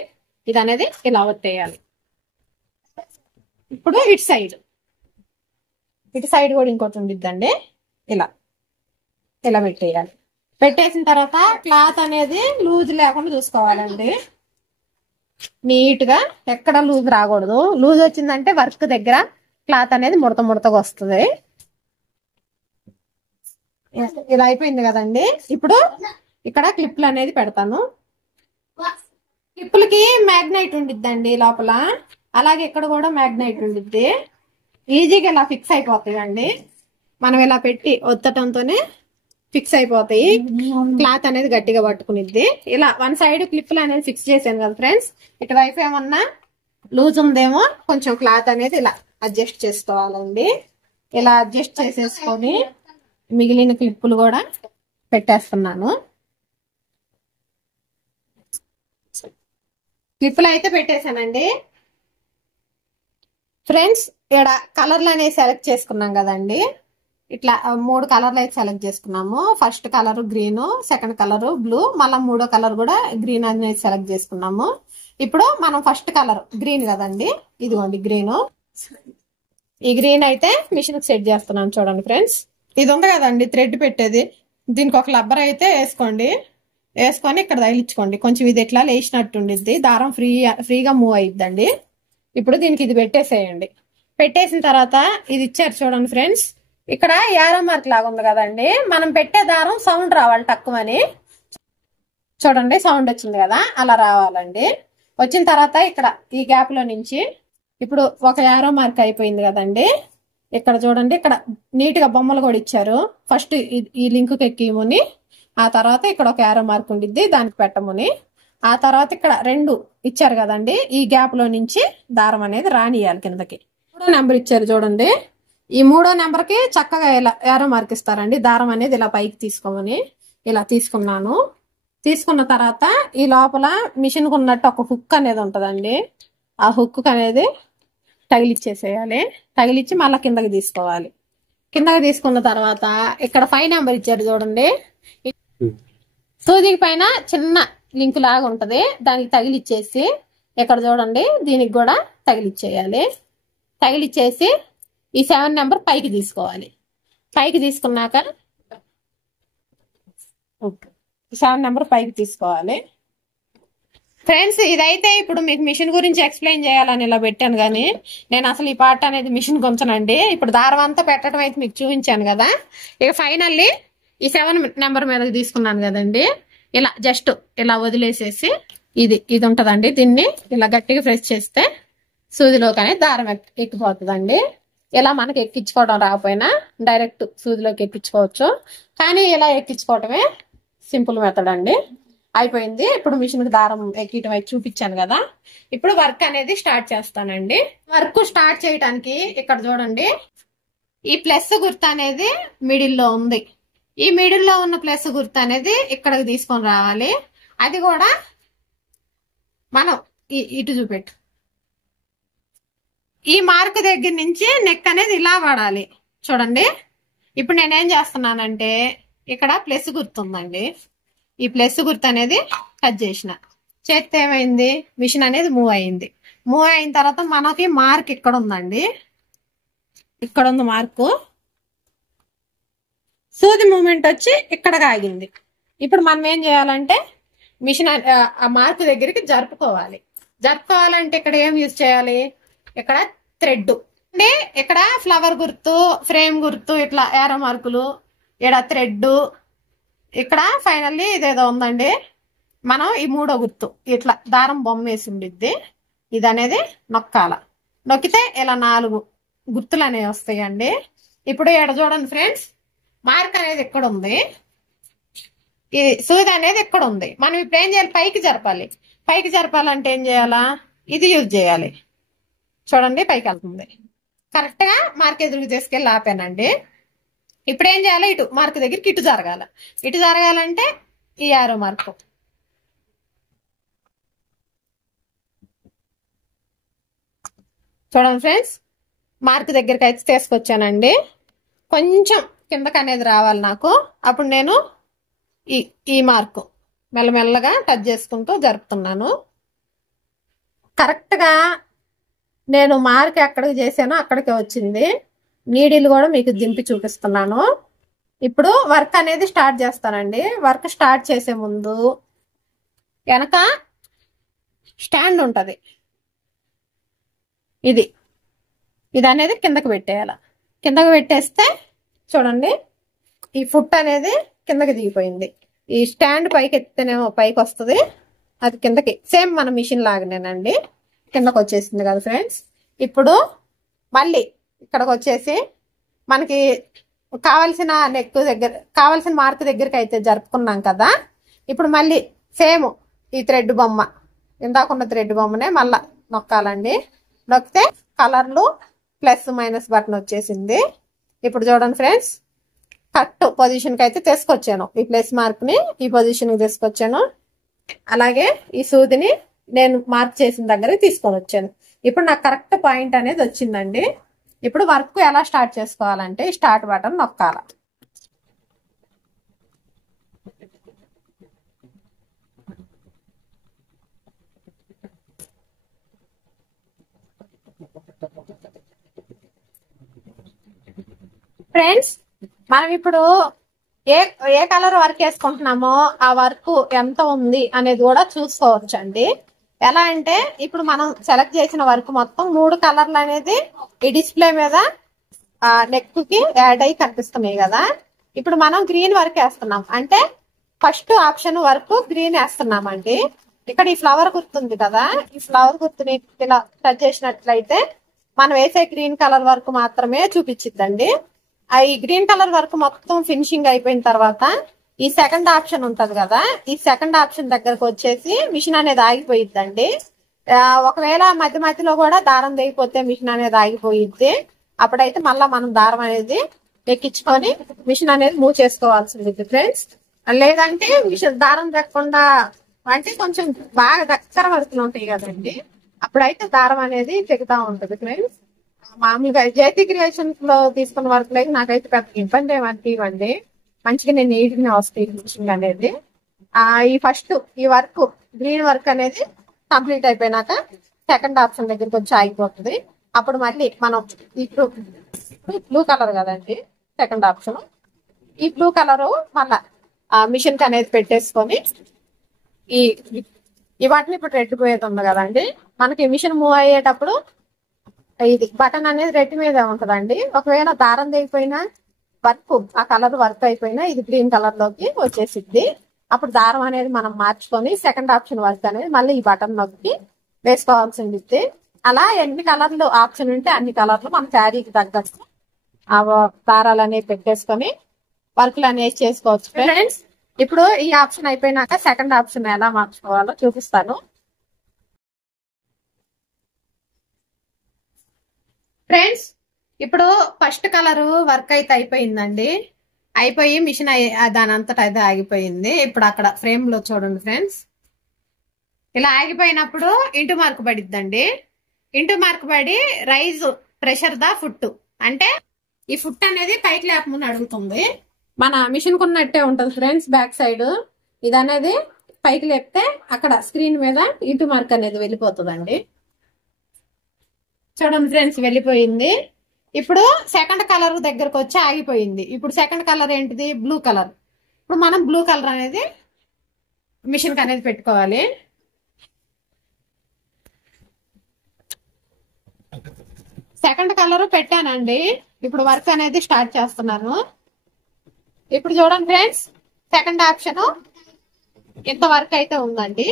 ఇది అనేది ఇలా ఒత్తేయాలి. ఇప్పుడు ఇటు సైడ్ కూడా ఇంకోటి ఉండిద్దండి, ఇలా పెట్టేయాలి. పెట్టేసిన తర్వాత క్లాత్ అనేది లూజ్ లేకుండా చూసుకోవాలండి, నీట్ గా ఎక్కడ లూజ్ రాకూడదు. లూజ్ వచ్చిందంటే వర్క్ దగ్గర క్లాత్ అనేది ముడతగా వస్తుంది. ఇలా అయిపోయింది కదండి. ఇప్పుడు ఇక్కడ క్లిప్లు అనేది పెడతాను. క్లిప్పులకి మ్యాగ్నైట్ ఉండిద్దండి లోపల, అలాగే ఇక్కడ కూడా మ్యాగ్నైట్ ఉండిద్ది. ఈజీగా ఇలా ఫిక్స్ అయిపోతాయండి, మనం ఇలా పెట్టి ఒత్తటంతోనే ఫిక్స్ అయిపోతాయి. క్లాత్ అనేది గట్టిగా పట్టుకునిద్ది. ఇలా 1 సైడ్ క్లిప్లు అనేది ఫిక్స్ చేశాను కదా ఫ్రెండ్స్. ఇటువైపు ఏమన్నా లూజ్ ఉందేమో కొంచెం క్లాత్ అనేది ఇలా అడ్జస్ట్ చేసుకోవాలండి. ఇలా అడ్జస్ట్ చేసేసుకొని మిగిలిన క్లిప్పులు కూడా పెట్టేస్తున్నాను. క్లిప్పులు అయితే పెట్టేశానండి. ఫ్రెండ్స్ ఇక్కడ కలర్లు అనేవి సెలెక్ట్ చేసుకున్నాం కదండి. ఇట్లా 3 కలర్లు అయితే సెలెక్ట్ చేసుకున్నాము. First colour green, second colour blue, మళ్ళీ 3వ కలర్ కూడా గ్రీన్ అనేది సెలెక్ట్ చేసుకున్నాము. ఇప్పుడు మనం ఫస్ట్ కలర్ గ్రీన్ కదండి, ఇదిగోండి గ్రీన్. ఈ గ్రీన్ అయితే మిషన్ సెట్ చేస్తున్నాను. చూడండి ఫ్రెండ్స్, ఇది ఉంది కదండి థ్రెడ్ పెట్టేది, దీనికి ఒక రబ్బర్ అయితే వేసుకోండి. వేసుకొని ఇక్కడ తగిలించుకోండి. కొంచెం ఇది ఎట్లా లేచినట్టు ఉండిద్ది, దారం ఫ్రీగా మూవ్ అయిద్దండి. ఇప్పుడు దీనికి ఇది పెట్టేసేయండి. పెట్టేసిన తర్వాత ఇది ఇచ్చారు చూడండి ఫ్రెండ్స్, ఇక్కడ యారో మార్క్ లాగా ఉంది కదండి, మనం పెట్టే దారం సౌండ్ రావాలి తక్కువని. చూడండి సౌండ్ వచ్చింది కదా, అలా రావాలండి. వచ్చిన తర్వాత ఇక్కడ ఈ గ్యాప్ లో నుంచి ఇప్పుడు ఒక యారో మార్క్ అయిపోయింది కదండి. ఇక్కడ చూడండి, ఇక్కడ నీట్ గా బొమ్మలు కూడా ఇచ్చారు. ఫస్ట్ ఈ లింక్ ఎక్కిముని, ఆ తర్వాత ఇక్కడ ఒక యారో మార్క్ ఉండిద్ది, దానికి పెట్టముని. ఆ తర్వాత ఇక్కడ 2 ఇచ్చారు కదండి, ఈ గ్యాప్ లో నుంచి దారం అనేది రానియాలి కిందకి. 3వ నెంబర్ ఇచ్చారు చూడండి, ఈ 3వ నెంబర్ కి చక్కగా ఇలా యారో మార్క్ ఇస్తారండి. దారం అనేది ఇలా పైకి తీసుకోమని ఇలా తీసుకున్నాను. తీసుకున్న తర్వాత ఈ లోపల మిషన్ కు ఉన్నట్టు ఒక హుక్ అనేది ఉంటదండి, ఆ హుక్ అనేది తగిలిచ్చేసేయాలి. తగిలిచ్చి మళ్ళీ కిందకి తీసుకోవాలి. కిందకి తీసుకున్న తర్వాత ఇక్కడ 5 నెంబర్ ఇచ్చారు చూడండి, సూదికి పైన చిన్న లింక్ లాగా ఉంటది, దానికి తగిలిచ్చేసి ఇక్కడ చూడండి దీనికి కూడా తగిలిచ్చేయాలి. తగిలిచ్చేసి ఈ 7 నెంబర్ పైకి తీసుకోవాలి. పైకి తీసుకున్నాక 7 నెంబర్ పైకి తీసుకోవాలి. ఫ్రెండ్స్ ఇదైతే ఇప్పుడు మీకు మిషన్ గురించి ఎక్స్ప్లెయిన్ చేయాలని ఇలా పెట్టాను, కానీ నేను అసలు ఈ పార్ట్ అనేది మిషన్ కొంచనండి. ఇప్పుడు దారం అంతా పెట్టడం అయితే మీకు చూపించాను కదా. ఇక ఫైనల్లీ ఈ 7 నెంబర్ మీదకి తీసుకున్నాను కదండి, ఇలా జస్ట్ ఇలా వదిలేసేసి ఇది ఉంటదండి, దీన్ని ఇలా గట్టిగా ప్రెస్ చేస్తే సూదిలో కానీ దారం ఎక్కిపోతుందండి. ఇలా మనకి ఎక్కించుకోవడం రాకపోయినా డైరెక్ట్ సూదిలోకి ఎక్కించుకోవచ్చు, కానీ ఇలా ఎక్కించుకోవటమే సింపుల్ మెథడ్ అండి. అయిపోయింది. ఇప్పుడు మిషన్ కి దారం ఎక్కడం అయితే చూపించాను కదా. ఇప్పుడు వర్క్ అనేది స్టార్ట్ చేస్తానండి. వర్క్ స్టార్ట్ చేయడానికి ఇక్కడ చూడండి, ఈ ప్లస్ గుర్తు అనేది మిడిల్ లో ఉంది. ఈ మిడిల్ లో ఉన్న ప్లస్ గుర్తు అనేది ఇక్కడికి తీసుకొని రావాలి. అది కూడా మనం ఇటు చూపెట్టు, ఈ మార్క్ దగ్గర నుంచి నెక్ అనేది ఇలా వాడాలి. చూడండి ఇప్పుడు నేనేం చేస్తున్నానంటే ఇక్కడ ప్లస్ గుర్తు ఉందండి, ఈ ప్లస్ గుర్తు అనేది కట్ చేసిన చేస్తే ఏమైంది, మిషన్ అనేది మూవ్ అయింది. మూవ్ అయిన తర్వాత మనకి మార్క్ ఇక్కడ ఉందండి, ఇక్కడ ఉంది మార్కు. సూది మూమెంట్ వచ్చి ఇక్కడ ఆగింది. ఇప్పుడు మనం ఏం చేయాలంటే మిషన్ ఆ మార్క్ దగ్గరికి జరుపుకోవాలి. జరుపుకోవాలంటే ఇక్కడ ఏం యూజ్ చేయాలి, ఇక్కడ థ్రెడ్ అంటే ఇక్కడ ఫ్లవర్ గుర్తు, ఫ్రేమ్ గుర్తు, ఇట్లా ఏరో మార్కులు, ఇక్కడ థ్రెడ్, ఇక్కడ ఫైనల్లీ ఇదేదో ఉందండి, మనం ఈ 3వ గుర్తు ఇట్లా దారం బొమ్మ వేసి ఉండిద్ది, ఇది అనేది నొక్కాల. నొక్కితే ఇలా 4 గుర్తులు అనేవి వస్తాయండి. ఇప్పుడు ఇక్కడ చూడండి ఫ్రెండ్స్, మార్క్ అనేది ఇక్కడ ఉంది, ఈ సూది అనేది ఇక్కడ ఉంది. మనం ఇప్పుడు ఏం చేయాలి, పైకి జరపాలి. పైకి జరపాలంటే ఏం చేయాలా, ఇది యూజ్ చేయాలి. చూడండి పైకి వెళ్తుంది, కరెక్ట్ గా మార్క్ ఎదురుకు తీసుకెళ్ళి ఆపానండి. ఇప్పుడు ఏం చేయాలి, ఇటు మార్క్ దగ్గరికి ఇటు జరగాల. ఇటు జరగాలంటే ఈ యారో మార్క్, చూడండి ఫ్రెండ్స్, మార్క్ దగ్గరికి అయితే తీసుకొచ్చానండి. కొంచెం కిందకి అనేది రావాలి నాకు. అప్పుడు నేను ఈ మార్కు మెల్లమెల్లగా టచ్ చేసుకుంటూ జరుపుతున్నాను. కరెక్ట్ గా నేను మార్క్ ఎక్కడికి చేశానో అక్కడికి వచ్చింది. నీడిల్ కూడా మీకు దింపి చూపిస్తున్నాను. ఇప్పుడు వర్క్ అనేది స్టార్ట్ చేస్తానండి. వర్క్ స్టార్ట్ చేసే ముందు వెనక స్టాండ్ ఉంటది, ఇది అనేది కిందకి పెట్టేయాల. కిందకి పెట్టేస్తే చూడండి ఈ ఫుట్ అనేది కిందకి దిగిపోయింది. ఈ స్టాండ్ పైకి ఎత్తేనేమో పైకి వస్తుంది, అది కిందకి సేమ్ మన మిషన్ లాగానేనండి కిందకి వచ్చేసింది కదా ఫ్రెండ్స్. ఇప్పుడు మళ్ళీ ఇక్కడికి వచ్చేసి మనకి కావాల్సిన నెక్ దగ్గర, కావాల్సిన మార్క్ దగ్గరికి అయితే జరుపుకున్నాం కదా. ఇప్పుడు మళ్ళీ సేమ్ ఈ థ్రెడ్ బొమ్మ, ఇందాకున్న థ్రెడ్ బొమ్మనే మళ్ళా నొక్కాలండి. నొక్కితే కలర్లు ప్లస్ మైనస్ బటన్ వచ్చేసింది. ఇప్పుడు చూడండి ఫ్రెండ్స్, కరెక్ట్ పొజిషన్ కి అయితే తీసుకొచ్చాను. ఈ ప్లస్ మార్క్ ని ఈ పొజిషన్ కి తీసుకొచ్చాను. అలాగే ఈ సూదిని నేను మార్క్ చేసిన దగ్గరికి తీసుకొని వచ్చాను. ఇప్పుడు నాకు కరెక్ట్ పాయింట్ అనేది వచ్చిందండి. ఇప్పుడు వర్క్ ఎలా స్టార్ట్ చేసుకోవాలంటే స్టార్ట్ బటన్ నొక్కాల. ఫ్రెండ్స్, మనం ఇప్పుడు ఏ ఏ కలర్ వర్క్ వేసుకుంటున్నామో ఆ వర్క్ ఎంత ఉంది అనేది కూడా చూసుకోవచ్చు అండి. ఎలా అంటే ఇప్పుడు మనం సెలెక్ట్ చేసిన వర్క్ మొత్తం 3 కలర్లు అనేది ఈ డిస్ప్లే మీద నెక్ కి యాడ్ అయ్యి కనిపిస్తున్నాయి కదా. ఇప్పుడు మనం గ్రీన్ వర్క్ వేస్తున్నాం అంటే ఫస్ట్ ఆప్షన్ వర్క్ గ్రీన్ వేస్తున్నామండి. ఇక్కడ ఈ ఫ్లవర్ గుర్తుంది కదా, ఈ ఫ్లవర్ గుర్తుని ఇలా టచ్ చేసినట్లయితే మనం వేసే గ్రీన్ కలర్ వర్క్ మాత్రమే చూపించిద్దండి. ఈ గ్రీన్ కలర్ వర్క్ మొత్తం ఫినిషింగ్ అయిపోయిన తర్వాత ఈ సెకండ్ ఆప్షన్ ఉంటది కదా, ఈ సెకండ్ ఆప్షన్ దగ్గరకు వచ్చేసి మిషన్ అనేది ఆగిపోయిద్దండి. ఒకవేళ మధ్య మధ్యలో కూడా దారం తెగిపోతే మిషన్ అనేది ఆగిపోయిద్ది. అప్పుడైతే మళ్ళా మనం దారం అనేది ఎక్కించుకొని మిషన్ అనేది మూవ్ చేసుకోవాల్సింది ఫ్రెండ్స్. లేదంటే మిషన్ దారం తెక్కకుండా అంటే కొంచెం బాగా దగ్గర వర్కులు ఉంటాయి కదండి, అప్పుడైతే దారం అనేది తెగుతా ఉంటది ఫ్రెండ్స్. మామూలుగా జేతి క్రియేషన్స్ లో తీసుకున్న వర్క్ అయితే నాకైతే పెద్ద ఇబ్బంది ఏమంటే మంచిగా నేను నీట్గా వస్తాయి మిషన్ అనేది. ఈ ఫస్ట్ ఈ వర్క్ గ్రీన్ వర్క్ అనేది కంప్లీట్ అయిపోయినాక సెకండ్ ఆప్షన్ దగ్గరికి వచ్చి ఆగిపోతుంది. అప్పుడు మళ్ళీ మనం ఇప్పుడు బ్లూ కలర్ కదండి సెకండ్ ఆప్షన్, ఈ బ్లూ కలర్ మళ్ళా మిషన్ కి అనేది పెట్టేసుకొని ఈ వాటిని ఇప్పుడు రెడ్ పోయేది ఉంది కదండి, మనకి మిషన్ మూవ్ అయ్యేటప్పుడు ఇది బటన్ అనేది రెడ్ మీద ఉంటదండి. ఒకవేళ దారం తెగిపోయినా వర్క్ ఆ కలర్ వర్క్ అయిపోయినా ఇది గ్రీన్ కలర్ లోకి వచ్చేసిద్ది. అప్పుడు దారం అనేది మనం మార్చుకొని సెకండ్ ఆప్షన్ వర్క్ అనేది మళ్ళీ ఈ బటన్ నొక్కి వేసుకోవాల్సింది. అలా ఎన్ని కలర్లు ఆప్షన్ ఉంటే అన్ని కలర్లు మన శారీకి తగ్గట్టు ఆ దారాలు అనేవి పెట్టేసుకొని వర్క్లు అనేవి చేసుకోవచ్చు ఫ్రెండ్స్. ఇప్పుడు ఈ ఆప్షన్ అయిపోయినాక సెకండ్ ఆప్షన్ ఎలా మార్చుకోవాలో చూపిస్తాను. ఫ్రెండ్స్, ఇప్పుడు ఫస్ట్ కలర్ వర్క్ అయితే అయిపోయిందండి. అయిపోయి మిషన్ దాని అంతటా అయితే ఆగిపోయింది. ఇప్పుడు అక్కడ ఫ్రేమ్ లో చూడండి ఫ్రెండ్స్, ఇలా ఆగిపోయినప్పుడు ఇంటూ మార్క్ పడిద్దండి. ఇంటూ మార్క్ పడి రైజ్ ప్రెషర్ ద ఫుట్ అంటే ఈ ఫుట్ అనేది పైకి లేపమని అడుగుతుంది. మన మిషన్ కున్నట్టే ఉంటది ఫ్రెండ్స్. బ్యాక్ సైడ్ ఇది అనేది పైకి లేపితే అక్కడ స్క్రీన్ మీద ఇంటూ మార్క్ అనేది వెళ్ళిపోతుందండి. చూడండి ఫ్రెండ్స్, వెళ్ళిపోయింది. ఇప్పుడు సెకండ్ కలర్ దగ్గరకు వచ్చి ఆగిపోయింది. ఇప్పుడు సెకండ్ కలర్ ఏంటిది? Blue colour. ఇప్పుడు మనం బ్లూ కలర్ అనేది మిషన్ కి అనేది పెట్టుకోవాలి. సెకండ్ కలర్ పెట్టానండి. ఇప్పుడు వర్క్ అనేది స్టార్ట్ చేస్తున్నాను. ఇప్పుడు చూడండి ఫ్రెండ్స్, సెకండ్ ఆప్షన్ ఎంత వర్క్ అయితే ఉందండి.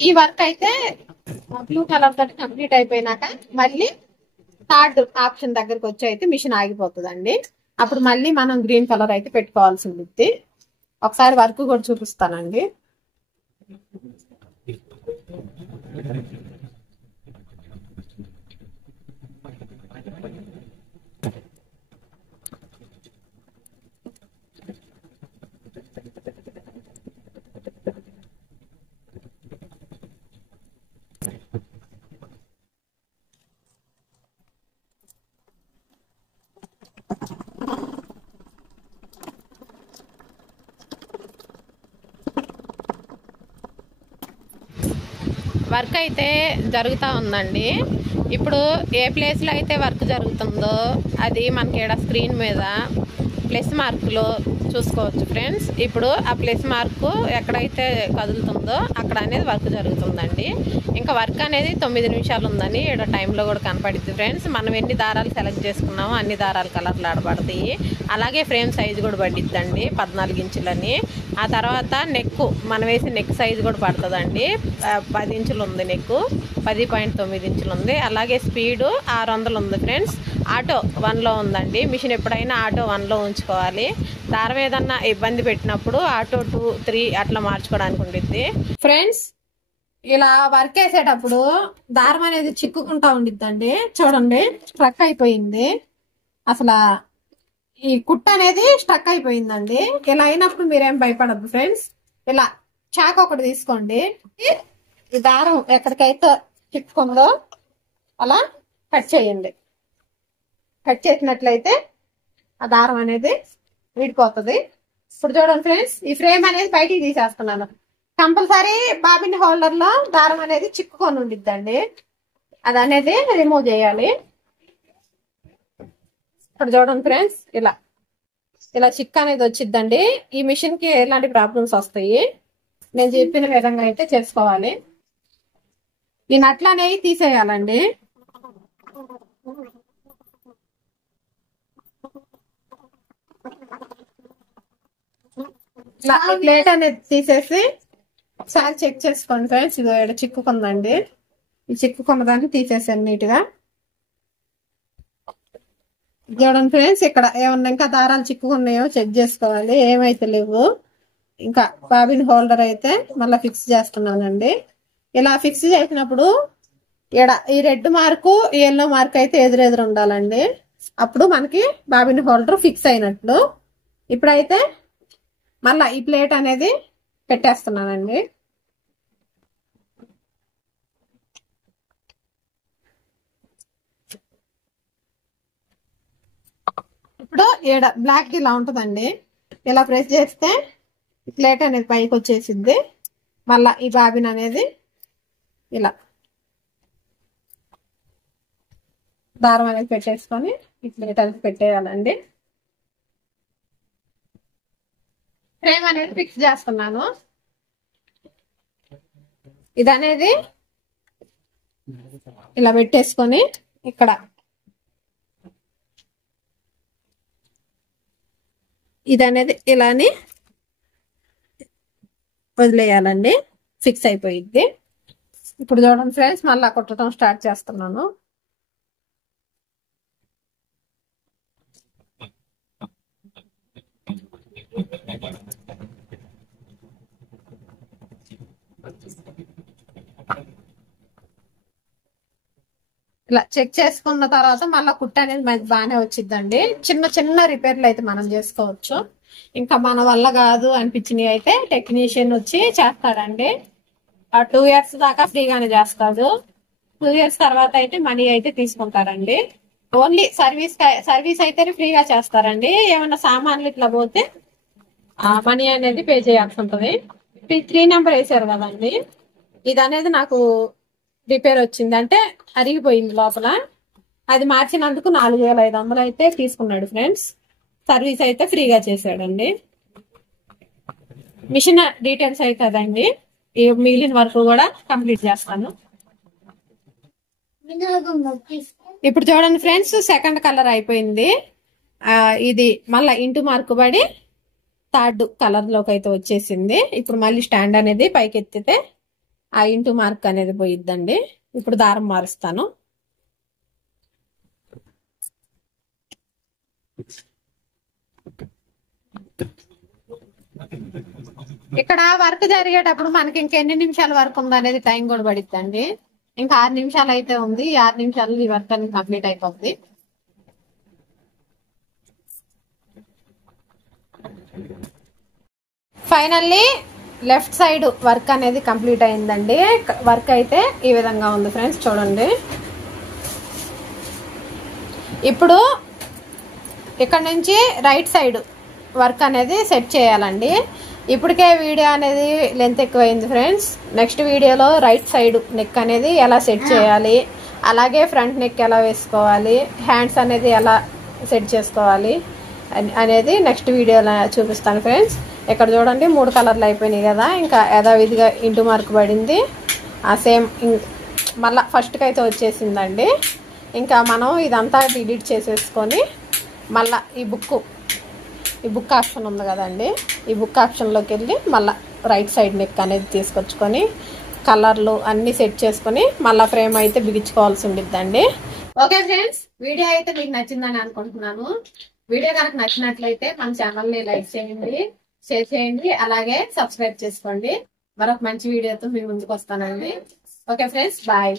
ఈ వర్క్ అయితే బ్లూ కలర్ తోటి కంప్లీట్ అయిపోయినాక మళ్ళీ థర్డ్ ఆప్షన్ దగ్గరకు వచ్చి అయితే మిషన్ ఆగిపోతుందండి. అప్పుడు మళ్ళీ మనం గ్రీన్ కలర్ అయితే పెట్టుకోవాల్సింది. ఒకసారి వర్క్ కూడా చూపిస్తానండి. వర్క్ అయితే జరుగుతూ ఉందండి. ఇప్పుడు ఏ ప్లేస్లో అయితే వర్క్ జరుగుతుందో అది మనకి ఇక్కడ స్క్రీన్ మీద ప్లస్ మార్కులో చూసుకోవచ్చు ఫ్రెండ్స్. ఇప్పుడు ఆ ప్లస్ మార్కు ఎక్కడైతే కదులుతుందో అక్కడ అనేది వర్క్ జరుగుతుందండి. ఇంకా వర్క్ అనేది 9 నిమిషాలు ఉందని ఇక్కడ టైంలో కూడా కనపడుద్ది ఫ్రెండ్స్. మనం ఎన్ని దారాలు సెలెక్ట్ చేసుకున్నామో అన్ని దారాలు కలర్లు ఆడబడతాయి. అలాగే ఫ్రేమ్ సైజు కూడా పడిద్దండి 14 ఇంచులని. ఆ తర్వాత నెక్ మనం వేసి నెక్ సైజు కూడా పడుతుందండి. 10 ఇంచులు ఉంది నెక్, 10.9 ఇంచులు ఉంది. అలాగే స్పీడు 600 ఉంది ఫ్రెండ్స్. ఆటో 1లో ఉందండి. మిషన్ ఎప్పుడైనా ఆటో 1లో ఉంచుకోవాలి. దారం ఏదన్నా ఇబ్బంది పెట్టినప్పుడు ఆటో 2, 3 అట్లా మార్చుకోవడానికి ఉండిద్ది ఫ్రెండ్స్. ఇలా వర్క్ వేసేటప్పుడు దారం అనేది చిక్కుకుంటా ఉండిద్దండి. చూడండి, స్ట్రక్ అయిపోయింది. అసలు ఈ కుట్ట అనేది స్టక్ అయిపోయిందండి. ఇలా అయినప్పుడు మీరేం భయపడద్దు ఫ్రెండ్స్. ఇలా చాక్ ఒకటి తీసుకోండి, ఈ దారం ఎక్కడికైతే చిక్కుకుందో అలా కట్ చేయండి. కట్ చేసినట్లయితే ఆ దారం అనేది విడిపోతుంది. ఇప్పుడు చూడండి ఫ్రెండ్స్, ఈ ఫ్రేమ్ అనేది బయటికి తీసేస్తున్నాను. కంపల్సరీ బాబిన్ హోల్డర్ లో దారం అనేది చిక్కుకొని ఉండిద్దండి, అది అనేది రిమూవ్ చేయాలి. ఇప్పుడు చూడండి ఫ్రెండ్స్, ఇలా చిక్ అనేది వచ్చిద్దండి. ఈ మిషన్ కి ఎలాంటి ప్రాబ్లమ్స్ వస్తాయి, నేను చెప్పిన విధంగా అయితే చేసుకోవాలి. ఈ నట్లు అనేవి తీసేయాలండి. ప్లేట్ అనేది తీసేసి ఒకసారి చెక్ చేసుకోండి ఫ్రెండ్స్. ఇది ఇక్కడ చిక్కుకుందండి, ఈ చిక్కుకున్న దాన్ని తీసేసాను నీట్ గా. చూడండి ఫ్రెండ్స్, ఇక్కడ ఏమన్నా ఇంకా దారాలు చిక్కుకున్నాయో చెక్ చేసుకోవాలి. ఏమైతే లేవు. ఇంకా బాబిన్ హోల్డర్ అయితే మళ్ళీ ఫిక్స్ చేస్తున్నానండి. ఇలా ఫిక్స్ చేసినప్పుడు ఇక్కడ ఈ రెడ్ మార్కు ఈ ఎల్లో మార్క్ అయితే ఎదురెదురు ఉండాలండి, అప్పుడు మనకి బాబిన్ హోల్డర్ ఫిక్స్ అయినట్లు. ఇప్పుడైతే మళ్ళా ఈ ప్లేట్ అనేది పెట్టేస్తున్నానండి. ఇప్పుడు ఈడ బ్లాక్ ఇలా ఉంటుందండి, ఇలా ప్రెస్ చేస్తే ప్లేట్ అనేది పైకి వచ్చేసింది. మళ్ళా ఈ బాబిన్ అనేది ఇలా దారం అనేది పెట్టేసుకొని ఈ ప్లేట్ అనేది పెట్టేయాలండి. ఫ్రేమ్ అనేది ఫిక్స్ చేస్తున్నాను. ఇది అనేది ఇలా పెట్టేసుకొని ఇక్కడ ఇది అనేది ఇలాని వదిలేయాలండి, ఫిక్స్ అయిపోయిద్ది. ఇప్పుడు చూడండి ఫ్రెండ్స్, మళ్ళీ కుట్టడం స్టార్ట్ చేస్తున్నాను. ఇలా చెక్ చేసుకున్న తర్వాత మళ్ళీ కుట్ట అనేది మనకి బాగానే వచ్చిందండి. చిన్న చిన్న రిపేర్లు అయితే మనం చేసుకోవచ్చు. ఇంకా మన వల్ల కాదు అనిపించినవి అయితే టెక్నీషియన్ వచ్చి చేస్తాడండి. 2 years దాకా ఫ్రీగానే చేస్తాడు. 2 years తర్వాత అయితే మనీ అయితే తీసుకుంటారండి. ఓన్లీ సర్వీస్ అయితే ఫ్రీగా చేస్తారండి. ఏమన్నా సామాన్లు ఇట్లా పోతే మనీ అనేది పే చేయాల్సి ఉంటుంది. 3 నెంబర్ వేసారు కదండి, ఇది అనేది నాకు రిపేర్ వచ్చింది, అంటే అరిగిపోయింది లోపల. అది మార్చినందుకు 4500 అయితే తీసుకున్నాడు ఫ్రెండ్స్. సర్వీస్ అయితే ఫ్రీగా చేశాడండి. మిషన్ డీటెయిల్స్ అయితే అదండి. ఈ మిగిలిన వర్క్ కూడా కంప్లీట్ చేస్తాను. ఇప్పుడు చూడండి ఫ్రెండ్స్, సెకండ్ కలర్ అయిపోయింది. ఇది మళ్ళీ ఇంటూ మార్క్ పడి 3rd కలర్ లోకి అయితే వచ్చేసింది. ఇప్పుడు మళ్ళీ స్టాండ్ అనేది పైకి ఎత్తితే ఆ ఇంటూ మార్క్ అనేది పోయిద్దండి. ఇప్పుడు దారం మారుస్తాను. ఇక్కడ వర్క్ జరిగేటప్పుడు మనకి ఇంకెన్ని నిమిషాల వర్క్ ఉంది అనేది టైం కూడా పడిద్దండి. ఇంకా 6 నిమిషాలు అయితే ఉంది. 6 నిమిషాలు ఈ వర్క్ అనేది కంప్లీట్ అయిపోతుంది. ఫైనల్లీ లెఫ్ట్ సైడ్ వర్క్ అనేది కంప్లీట్ అయిందండి. వర్క్ అయితే ఈ విధంగా ఉంది ఫ్రెండ్స్, చూడండి. ఇప్పుడు ఇక్కడ నుంచి రైట్ సైడ్ వర్క్ అనేది సెట్ చేయాలండి. ఇప్పటికే వీడియో అనేది లెంత్ ఎక్కువైంది ఫ్రెండ్స్. నెక్స్ట్ వీడియోలో రైట్ సైడ్ నెక్ అనేది ఎలా సెట్ చేయాలి, అలాగే ఫ్రంట్ నెక్ ఎలా వేసుకోవాలి, హ్యాండ్స్ అనేది ఎలా సెట్ చేసుకోవాలి అనేది నెక్స్ట్ వీడియోలో చూపిస్తాను ఫ్రెండ్స్. ఇక్కడ చూడండి 3 కలర్లు అయిపోయినాయి కదా, ఇంకా యథావిధిగా ఇంటూ మార్క్ పడింది. ఆ సేమ్ మళ్ళీ ఫస్ట్కి అయితే వచ్చేసిందండి. ఇంకా మనం ఇదంతా డిలీట్ చేసేసుకొని మళ్ళీ ఈ బుక్ ఆప్షన్ ఉంది కదండి, ఈ బుక్ ఆప్షన్లోకి వెళ్ళి మళ్ళీ రైట్ సైడ్ నెక్ అనేది తీసుకొచ్చుకొని కలర్లు అన్నీ సెట్ చేసుకొని మళ్ళీ ఫ్రేమ్ అయితే బిగించుకోవాల్సి ఉండిద్దండి. ఓకే ఫ్రెండ్స్, వీడియో అయితే మీకు నచ్చిందని అనుకుంటున్నాను. వీడియో కనుక నచ్చినట్లయితే మన ఛానల్ని లైక్ చేయండి, షేర్ చేయండి, అలాగే సబ్స్క్రైబ్ చేసుకోండి. మరొక మంచి వీడియోతో మీ ముందుకు వస్తానండి. Okay friends, bye.